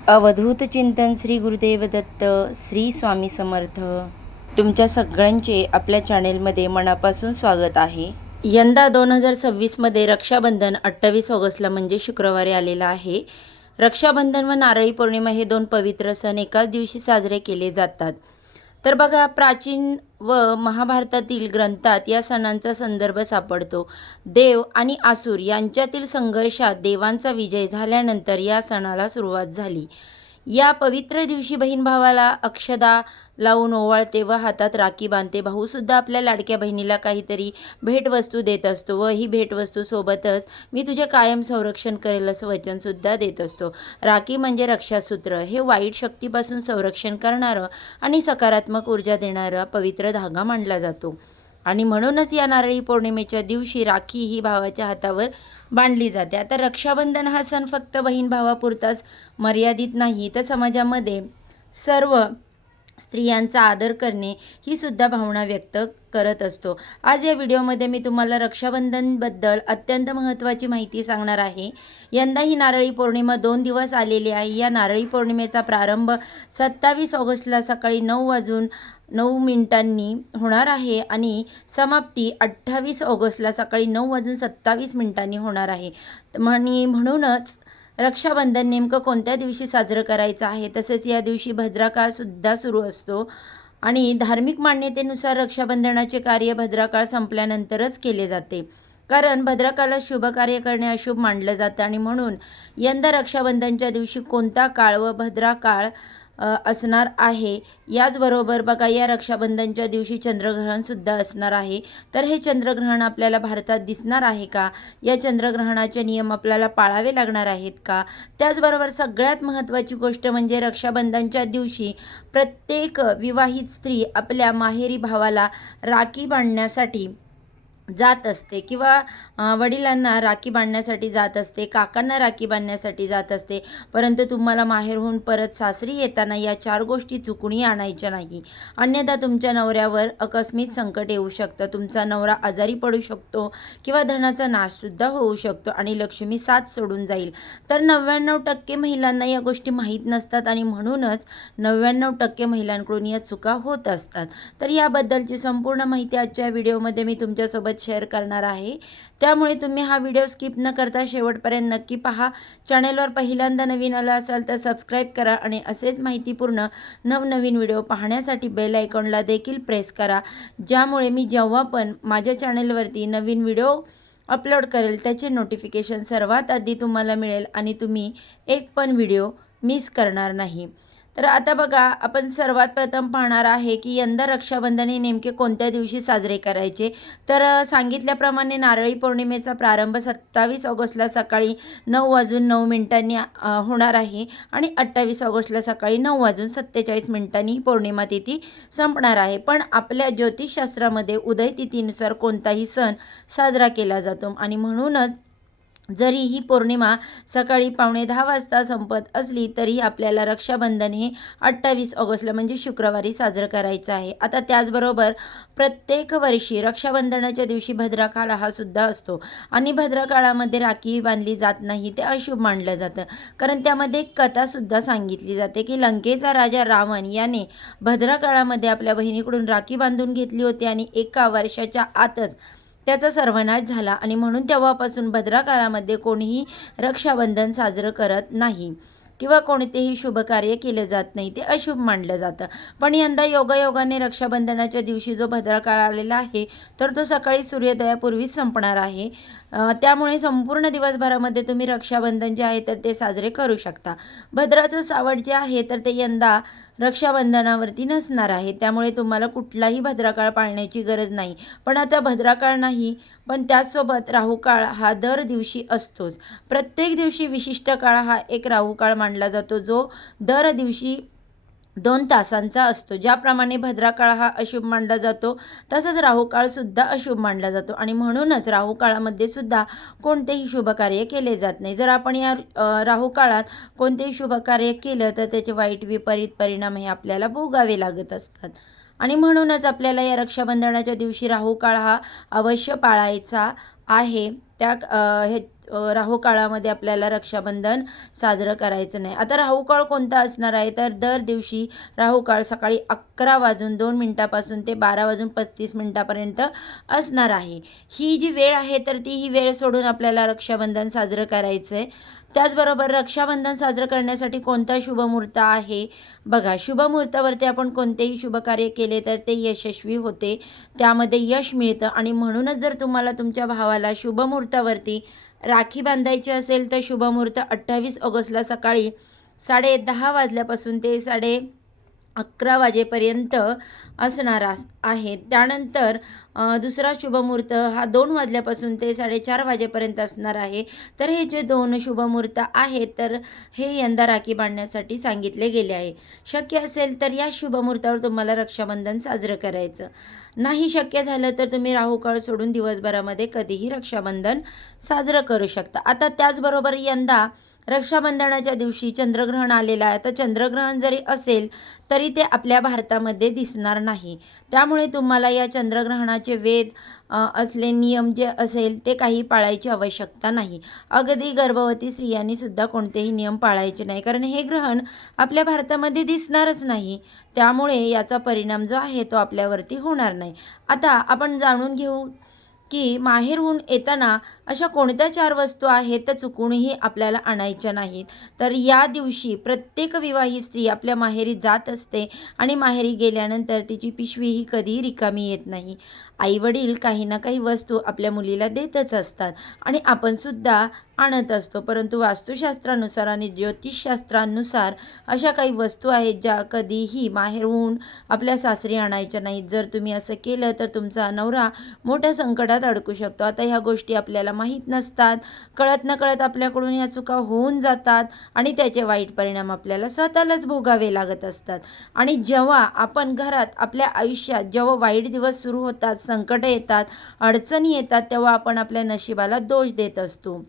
अवधूत चिंतन श्री गुरुदेव दत्त श्री स्वामी समर्थ. तुमच्या सगळ्यांचे आपल्या चॅनेलमध्ये मनापासून स्वागत आहे. यंदा 2026मध्ये रक्षाबंधन 28 ऑगस्टला म्हणजे शुक्रवारी आलेला आहे. रक्षाबंधन व नारळी पौर्णिमा हे दोन पवित्र सण एकाच दिवशी साजरे केले जातात. तर बघा, प्राचीन व महाभारतातील ग्रंथात या सणांचा संदर्भ सापडतो. देव आणि आसुर यांच्यातील संघर्षात देवांचा विजय झाल्यानंतर या सणाला सुरुवात झाली. या पवित्र दिवशी बहीण भावाला अक्षदा लावून ओवाळते व हातात राखी बांधते. भाऊसुद्धा आपल्या लाडक्या बहिणीला काहीतरी भेटवस्तू देत असतो व ही भेटवस्तू सोबतच मी तुझे कायम संरक्षण करेल असं वचनसुद्धा देत असतो. राखी म्हणजे रक्षासूत्र. हे वाईट शक्तीपासून संरक्षण करणारं आणि सकारात्मक ऊर्जा देणारा पवित्र धागा मानला जातो. आणि म्हणूनच या नारळी पौर्णिमेच्या दिवशी राखी ही भावाच्या हातावर बांधली जाते. आता रक्षाबंधन हा सण फक्त बहीण भावापुरताच मर्यादित नाही, तर समाजामध्ये सर्व स्त्रियांचा आदर करणे ही सुद्धा भावना व्यक्त करत असतो. आज या व्हिडिओमध्ये मी तुम्हाला रक्षाबंधनबद्दल अत्यंत महत्त्वाची माहिती सांगणार आहे. यंदा ही नारळी पौर्णिमा 2 दिवस आलेली आहे. या नारळी पौर्णिमेचा प्रारंभ 27 ऑगस्टला सकाळी 9:09 होणार आहे आणि समाप्ती 28 ऑगस्टला सकाळी 9:27 होणार आहे. म्हणूनच रक्षाबंधन नेमकं कोणत्या दिवशी साजरं करायचं आहे, तसेच या दिवशी भद्राकाळसुद्धा सुरू असतो आणि धार्मिक मान्यतेनुसार रक्षाबंधनाचे कार्य भद्राकाळ संपल्यानंतरच केले जाते, कारण भद्राकाळाला शुभ कार्य करणे अशुभ मानलं जातं. आणि म्हणून यंदा रक्षाबंधनच्या दिवशी कोणता काळ व भद्राकाळ असणार आहे. याचबरोबर बघा, या रक्षाबंधनच्या दिवशी चंद्रग्रहणसुद्धा असणार आहे. तर हे चंद्रग्रहण आपल्याला भारतात दिसणार आहे का? या चंद्रग्रहणाचे नियम आपल्याला पाळावे लागणार आहेत का? त्याचबरोबर सगळ्यात महत्त्वाची गोष्ट म्हणजे रक्षाबंधनच्या दिवशी प्रत्येक विवाहित स्त्री आपल्या माहेरी भावाला राखी बांधण्यासाठी जात असते किंवा वडिलांना राखी बांधण्यासाठी जात असते, काकांना राखी बांधण्यासाठी जात असते. परंतु तुम्हाला माहेरहून परत सासरी येताना या 4 गोष्टी चुकूनही आणायच्या नाही. अन्यथा तुमच्या नवऱ्यावर आकस्मिक संकट येऊ शकतं. तुमचा नवरा आजारी पडू शकतो किंवा धनाचा नाशसुद्धा होऊ शकतो आणि लक्ष्मी साथ सोडून जाईल. तर 99% महिलांना या गोष्टी माहीत नसतात आणि म्हणूनच 99% महिलांकडून या चुका होत असतात. तर याबद्दलची संपूर्ण माहिती आजच्या व्हिडिओमध्ये मी तुमच्यासोबत शेअर करणार आहे. त्यामुळे तुम्ही हा व्हिडिओ स्किप न करता शेवटपर्यंत नक्की पहा. चॅनलवर पहिल्यांदा नवीन आला असाल तर सबस्क्राईब करा आणि असेच माहितीपूर्ण नवनवीन व्हिडिओ पाहण्यासाठी बेल आयकॉनला देखील प्रेस करा, ज्यामुळे मी जेव्हा पण माझ्या चॅनलवरती नवीन व्हिडिओ अपलोड करेल त्याचे नोटिफिकेशन सर्वात आधी तुम्हाला मिळेल आणि तुम्ही एक पण व्हिडिओ मिस करणार नाही. तर आता बघा, आपण सर्वात प्रथम पाहणार आहे की यंदा रक्षाबंधन हे नेमके कोणत्या दिवशी साजरे करायचे. तर सांगितल्याप्रमाणे नारळी पौर्णिमेचा प्रारंभ 27 ऑगस्टला सकाळी 9:09 होणार आहे आणि 28 ऑगस्टला सकाळी 9:47 पौर्णिमा तिथी संपणार आहे. पण आपल्या ज्योतिषशास्त्रामध्ये उदय तिथीनुसार कोणताही सण साजरा केला जातो आणि म्हणूनच जरी ही पौर्णिमा सकाळी 9:15 वाजता संपत असली तरी आपल्याला रक्षाबंधन हे 28 ऑगस्टला म्हणजे शुक्रवारी साजरं करायचं आहे. आता त्याचबरोबर प्रत्येक वर्षी रक्षाबंधनाच्या दिवशी भद्राकाळ हा सुद्धा असतो आणि भद्राकाळामध्ये राखी बांधली जात नाही, ते अशुभ मानलं जातं. कारण त्यामध्ये एक कथासुद्धा सांगितली जाते की लंकेचा राजा रावण याने भद्राकाळामध्ये आपल्या बहिणीकडून राखी बांधून घेतली होती आणि 1 वर्षाच्या आतच त्याचा सर्वनाश झाला आणि म्हणून तेव्हापासून भद्राकाळामध्ये कोणीही रक्षाबंधन साजरं करत नाही किंवा कोणतेही शुभ कार्य केले जात नाही, ते अशुभ मानलं जातं. पण यंदा योगायोगाने रक्षाबंधनाच्या दिवशी जो भद्राकाळ आलेला आहे तर तो सकाळी सूर्योदयापूर्वीच संपणार आहे. त्यामुळे संपूर्ण दिवसभरामध्ये तुम्ही रक्षाबंधन जे आहे तर ते साजरे करू शकता. भद्राचं सावट जे आहे तर ते यंदा रक्षाबंधनावरती नसणार आहे, त्यामुळे तुम्हाला कुठलाही भद्राकाळ पाळण्याची गरज नाही. पण आता भद्राकाळ नाही, पण त्याचसोबत राहुकाळ हा दर दिवशी असतोच. प्रत्येक दिवशी विशिष्ट काळ हा एक राहुकाळ मानला जातो, जो दर दिवशी 2 तासांचा असतो. ज्याप्रमाणे भद्राकाळ हा अशुभ मानला जातो तसंच राहुकाळसुद्धा अशुभ मानला जातो आणि म्हणूनच राहुकाळामध्ये सुद्धा कोणतेही शुभ कार्य केले जात नाही. जर आपण या राहुकाळात कोणतेही शुभ कार्य केलं तर त्याचे वाईट विपरीत परिणाम हे आपल्याला भोगावे लागत असतात. आणि म्हणूनच आपल्याला या रक्षाबंधनाच्या दिवशी राहुकाळ हा अवश्य पाळायचा आहे त्या राहू काळामध्ये आपल्याला रक्षाबंधन साजरं करायचं नाही. आता राहू काळ कोणता असणार आहे, तर दर दिवशी राहू काळ सकाळी 11:02 ते 12:35 असणार आहे. ही जी वेळ आहे तर ही वेळ सोडून आपल्याला रक्षाबंधन साजरं करायचं आहे. त्याचबरोबर रक्षाबंधन साजरं करण्यासाठी कोणता शुभमुहूर्त आहे, बघा शुभमुहूर्तावरती आपण कोणतेही शुभकार्य केले तर ते यशस्वी होते, त्यामध्ये यश मिळतं. आणि म्हणूनच जर तुम्हाला तुमच्या भावाला शुभमुहूर्तावरती राखी बांधायची असेल तर शुभमुहूर्त 28 ऑगस्टला सकाळी 10:30 वाजल्यापासून ते 11:30 वाजेपर्यंत असणार आहे. त्यानंतर दुसरा शुभमुहूर्त हा 2 वाजल्यापासून ते 4:30 वाजेपर्यंत असणार आहे. तर हे जे 2 शुभमुहूर्त आहेत तर हे यंदा राखी बांधण्यासाठी सांगितले गेले आहे. शक्य असेल तर या शुभमुहूर्तावर तुम्हाला रक्षाबंधन साजरं करायचं. नाही शक्य झालं तर तुम्ही राहुकाळ सोडून दिवसभरामध्ये कधीही रक्षाबंधन साजरं करू शकता. आता त्याचबरोबर यंदा रक्षाबंधनाच्या दिवशी चंद्रग्रहण आलेलं आहे. तर चंद्रग्रहण जरी असेल तरी ते आपल्या भारतामध्ये दिसणार नाही. त्यामुळे तुम्हाला या चंद्रग्रहणाचे वेध असले नियम जे असेल ते काही पाळायची आवश्यकता नाही. अगदी गर्भवती स्त्रियांनी सुद्धा कोणतेही नियम पाळायचे नाही, कारण हे ग्रहण आपल्या भारतामध्ये दिसणारच नाही. त्यामुळे याचा परिणाम जो आहे तो आपल्यावरती होणार नाही. आता आपण जाणून घेऊ की माहेरहून येताना अशा कोणत्या 4 वस्तू आहेत तर चुकूनही आपल्याला आणायच्या नाहीत. तर या दिवशी प्रत्येक विवाहित स्त्री आपल्या माहेरी जात असते आणि माहेरी गेल्यानंतर तिची पिशवी ही कधीही रिकामी येत नाही. आईवडील काही ना काही वस्तू आपल्या मुलीला देतच असतात आणि आपण सुद्धा आणत असतो. परंतु वास्तुशास्त्रानुसार आणि ज्योतिषशास्त्रानुसार अशा काही वस्तू आहेत ज्या कधीही माहेरहून आपल्या सासरी आणायच्या नाहीत. जर तुम्ही असं केलं तर तुमचा नवरा मोठ्या संकटात अडकू शकतो. आता ह्या गोष्टी आपल्याला माहीत नसतात, कळत नकळत आपल्याकडून ह्या चुका होऊन जातात आणि त्याचे वाईट परिणाम आपल्याला स्वतःलाच भोगावे लागत असतात. आणि जेव्हा आपण घरात आपल्या आयुष्यात जेव्हा वाईट दिवस सुरू होतात, संकट येतात, अडचणी येतात, तेव्हा आपण आपल्या नशिबाला दोष देत असतो.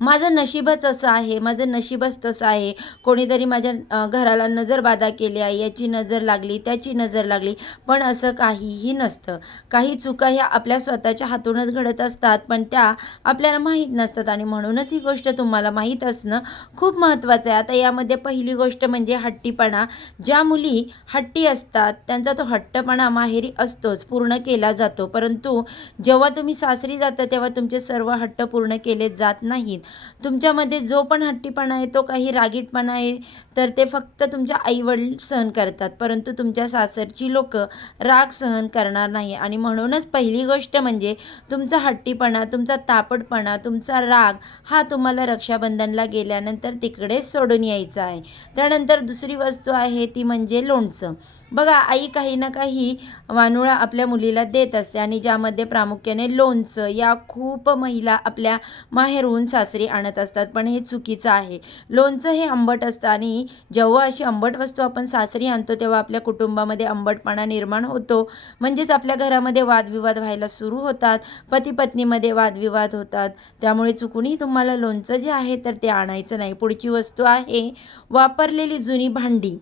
माझं नशीबच असं आहे, माझं नशीबच तसं आहे, कोणीतरी माझ्या घराला नजरबाधा केली आहे, याची नजर लागली, त्याची नजर लागली. पण असं काहीही नसतं. काही चुका ह्या आपल्या स्वतःच्या हातूनच घडत असतात, पण त्या आपल्याला माहीत नसतात आणि म्हणूनच ही गोष्ट तुम्हाला माहीत असणं खूप महत्त्वाचं आहे. आता यामध्ये पहिली गोष्ट म्हणजे हट्टीपणा. ज्या मुली हट्टी असतात त्यांचा तो हट्टपणा माहेरी असतोच, पूर्ण केला जातो. परंतु जेव्हा तुम्ही सासरी जाता तेव्हा तुमचे सर्व हट्ट पूर्ण केले जात नाहीत. तुमच्यामध्ये जो पण हट्टीपणा आहे, तो काही रागीटपणा आहे, तर ते फक्त तुमच्या आईवडील सहन करतात, परंतु तुमच्या सासरची लोक राग सहन करणार नाही. आणि म्हणूनच पहिली गोष्ट म्हणजे तुमचा हट्टीपणा, तुमचा तापटपणा, तुमचा राग हा तुम्हाला रक्षाबंधनला गेल्यानंतर तिकडेच सोडून यायचा आहे. त्यानंतर दुसरी वस्तू आहे ती म्हणजे लोणचं. बघा, आई काही ना काही वानुळा आपल्या मुलीला देत असते आणि ज्यामध्ये प्रामुख्याने लोणचं या खूप महिला आपल्या माहेरहून सासरी आणत असतात, पण हे चुकीचं आहे. लोणचं हे आंबट असतं आणि जेव्हा अशी आंबट वस्तू आपण सासरी आणतो तेव्हा आपल्या कुटुंबामध्ये आंबटपणा निर्माण होतो. म्हणजेच आपल्या घरामध्ये वादविवाद व्हायला सुरू होतात, पती पत्नीमध्ये वादविवाद होतात. त्यामुळे चुकूनही तुम्हाला लोणचं जे आहे तर ते आणायचं नाही. पुढची वस्तू आहे वापरलेली जुनी भांडी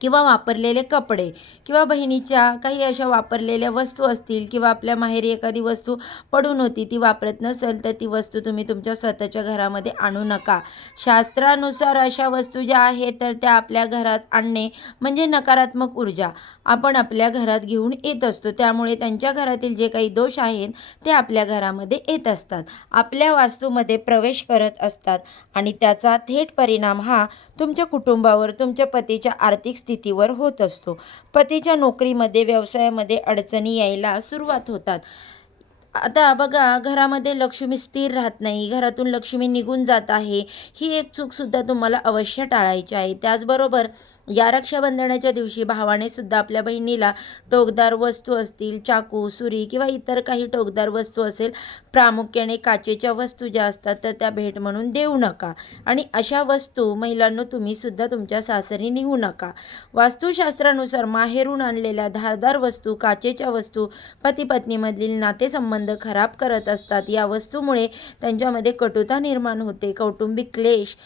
किंवा वापरलेले कपडे किंवा बहिणीच्या काही अशा वापरलेल्या वस्तू असतील किंवा आपल्या माहेरी एखादी वस्तू पडून होती, ती वापरत नसेल तर ती वस्तू तुम्ही तुमच्या स्वतःच्या घरामध्ये आणू नका. शास्त्रानुसार अशा वस्तू ज्या आहेत तर त्या आपल्या घरात आणणे म्हणजे नकारात्मक ऊर्जा आपण आपल्या घरात घेऊन येत असतो. त्यामुळे त्यांच्या घरातील जे काही दोष आहेत ते आपल्या घरामध्ये येत असतात, आपल्या वास्तूमध्ये प्रवेश करत असतात आणि त्याचा थेट परिणाम हा तुमच्या कुटुंबावर, तुमच्या पतीच्या आर्थिक स्थितीवर होत असतो. पतीच्या नोकरीमध्ये, व्यवसायामध्ये अडचणी यायला सुरुवात होतात. आता बघा, घरामध्ये लक्ष्मी स्थिर राहत नाही, घरातून लक्ष्मी निघून जात आहे, ही एक चूकसुद्धा तुम्हाला अवश्य टाळायची आहे. त्याचबरोबर या रक्षाबंधनाच्या दिवशी भावाने सुद्धा आपल्या बहिणीला टोकदार वस्तू असतील, चाकू, सुरी किंवा इतर काही टोकदार वस्तू असेल, प्रामुख्याने काचेच्या वस्तू ज्या असतात तर त्या भेट म्हणून देऊ नका. आणि अशा वस्तू महिलांनो तुम्ही सुद्धा तुमच्या सासरी नेऊ नका. वास्तुशास्त्रानुसार माहेरून आणलेल्या धारदार वस्तू, काचेच्या वस्तू पती पत्नीमधील नातेसंबंध खराब करत असतात. या वस्तूमुळे त्यांच्यामध्ये कटुता निर्माण होते, कौटुंबिक क्लेश,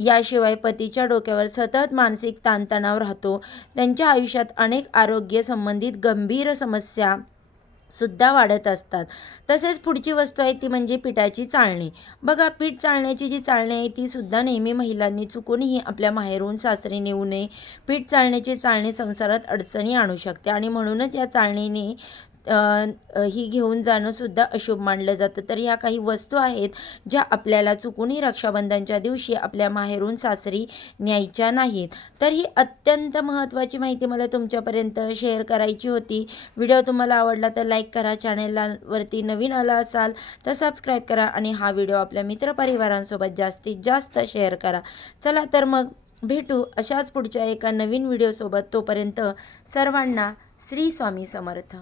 याशिवाय पतीच्या डोक्यावर सतत मानसिक ताणतणाव राहतो. त्यांच्या आयुष्यात अनेक आरोग्य संबंधित गंभीर समस्या सुद्धा वाढत असतात. तसेच पुढची वस्तू आहे ती म्हणजे पिठाची चाळणी. बघा, पीठ चाळण्याची जी चाळणी आहे ती सुद्धा नेहमी महिलांनी चुकूनही आपल्या माहेरून सासरी नेऊ नये. पीठ चाळण्याची चाळणी संसारात अडचणी आणू शकते आणि म्हणूनच या चाळणीने ही घेऊन जाणं सुद्धा अशुभ मानलं जातं. तर ह्या काही वस्तू आहेत ज्या आपल्याला चुकूनही रक्षाबंधनच्या दिवशी आपल्या माहेरून सासरी न्यायच्या नाहीत. तर ही अत्यंत महत्त्वाची माहिती मला तुमच्यापर्यंत शेअर करायची होती. व्हिडिओ तुम्हाला आवडला तर लाईक करा, चॅनेलला वरती नवीन आला असाल तर सबस्क्राईब करा आणि हा व्हिडिओ आपल्या मित्रपरिवारांसोबत जास्तीत जास्त शेअर करा. चला तर मग भेटू अशाच पुढच्या एका नवीन व्हिडिओसोबत. तोपर्यंत सर्वांना श्री स्वामी समर्थ.